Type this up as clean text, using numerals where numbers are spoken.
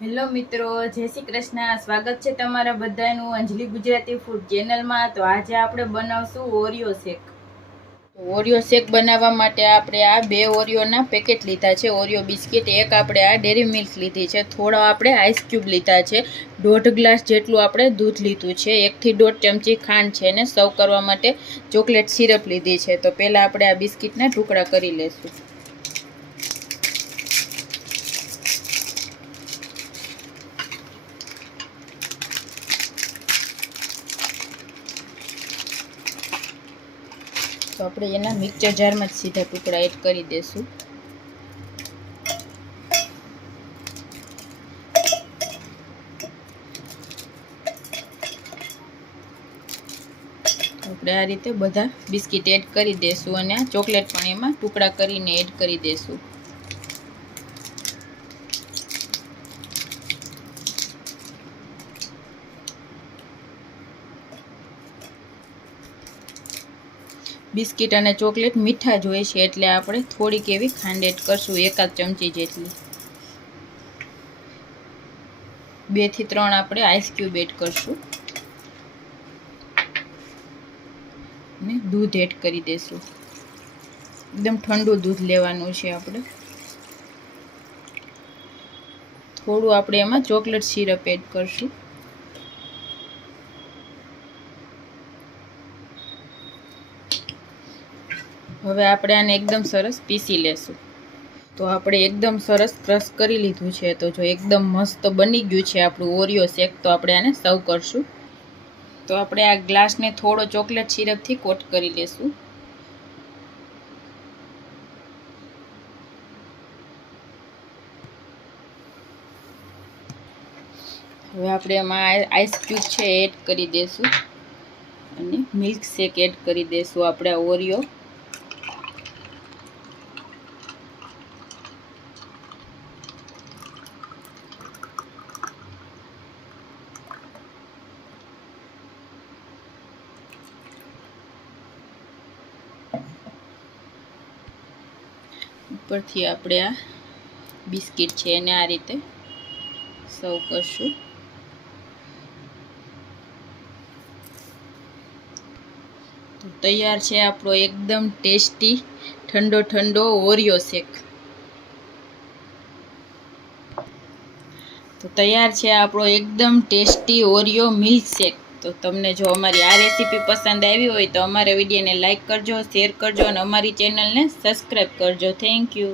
Hello મિત્રો, જય શ્રી કૃષ્ણ. સ્વાગત છે તમારા બધાનું અંજલિ ગુજરાતી ફૂડ ચેનલમાં. તો આજે આપણે બનાવશું ઓરિયો શેક. ઓરિયો શેક બનાવવા માટે આપણે આ 2 ઓરિયોના પેકેટ લીધા છે, ઓરિયો બિસ્કિટ. એક આપણે આ ડેરી મિલ્ક લીધી છે, થોડા આપણે આઈસ ક્યુબ લીધા છે, 1.5 ગ્લાસ જેટલું આપણે દૂધ લીધું છે, 1 થી 1.5 ચમચી ખાંડ છે ને સર્વ કરવા માટે ચોકલેટ સિરપ લીધી છે. તો પહેલાં આપણે આ બિસ્કિટના ટુકડા કરી લેશું. તો આપણે એના મિક્સર જારમાં જ સીધા ટુકડા એડ કરી દઈશું. આપણે આ રીતે બધા બિસ્કિટ એડ કરી દઈશું અને આ ચોકલેટ પણ એમાં ટુકડા કરીને એડ કરી દઈશું. બિસ્કિટ અને ચોકલેટ મીઠા જ હોય છે એટલે આપણે થોડીક એવી ખાંડ એડ કરશું, 1 ચમચી જેટલી. 2 થી 3 આપણે આઈસ ક્યુબ એડ કરશું અને દૂધ એડ કરી દઈશું. એકદમ ઠંડુ દૂધ લેવાનું છે આપણે. થોડું આપણે એમાં ચોકલેટ સિરપ એડ કરશું. હવે આપણે આને એકદમ સરસ પીસી લેશું. તો આપણે એકદમ સરસ ક્રશ કરી લીધું છે. તો જો એકદમ મસ્ત બની ગયું છે આપણું ઓરિયો શેક. તો આપણે આને સર્વ કરશું. તો આપણે આ ગ્લાસને થોડો ચોકલેટ સિરપથી કોટ કરી લેશું. હવે આપણે એમાં આઈસ ક્યુબ છે એડ કરી દઈશું અને મિલ્ક શેક એડ કરી દઈશું આપણે આ ઓરિયો. ઉપરથી આપણે આ બિસ્કિટ છે એને આ રીતે સર્વ કરશું. તો તૈયાર છે આપણો એકદમ ટેસ્ટી ઠંડો ઓરિયો શેક. તો તૈયાર છે આપણો એકદમ ટેસ્ટી ઓરિયો મિલ્ક શેક. તો તમને જો અમારી આ રેસીપી પસંદ આવી હોય તો અમારા વિડીયોને લાઈક કરજો, શેર કરજો અને અમારી ચેનલને સબસ્ક્રાઈબ કરજો. Thank you.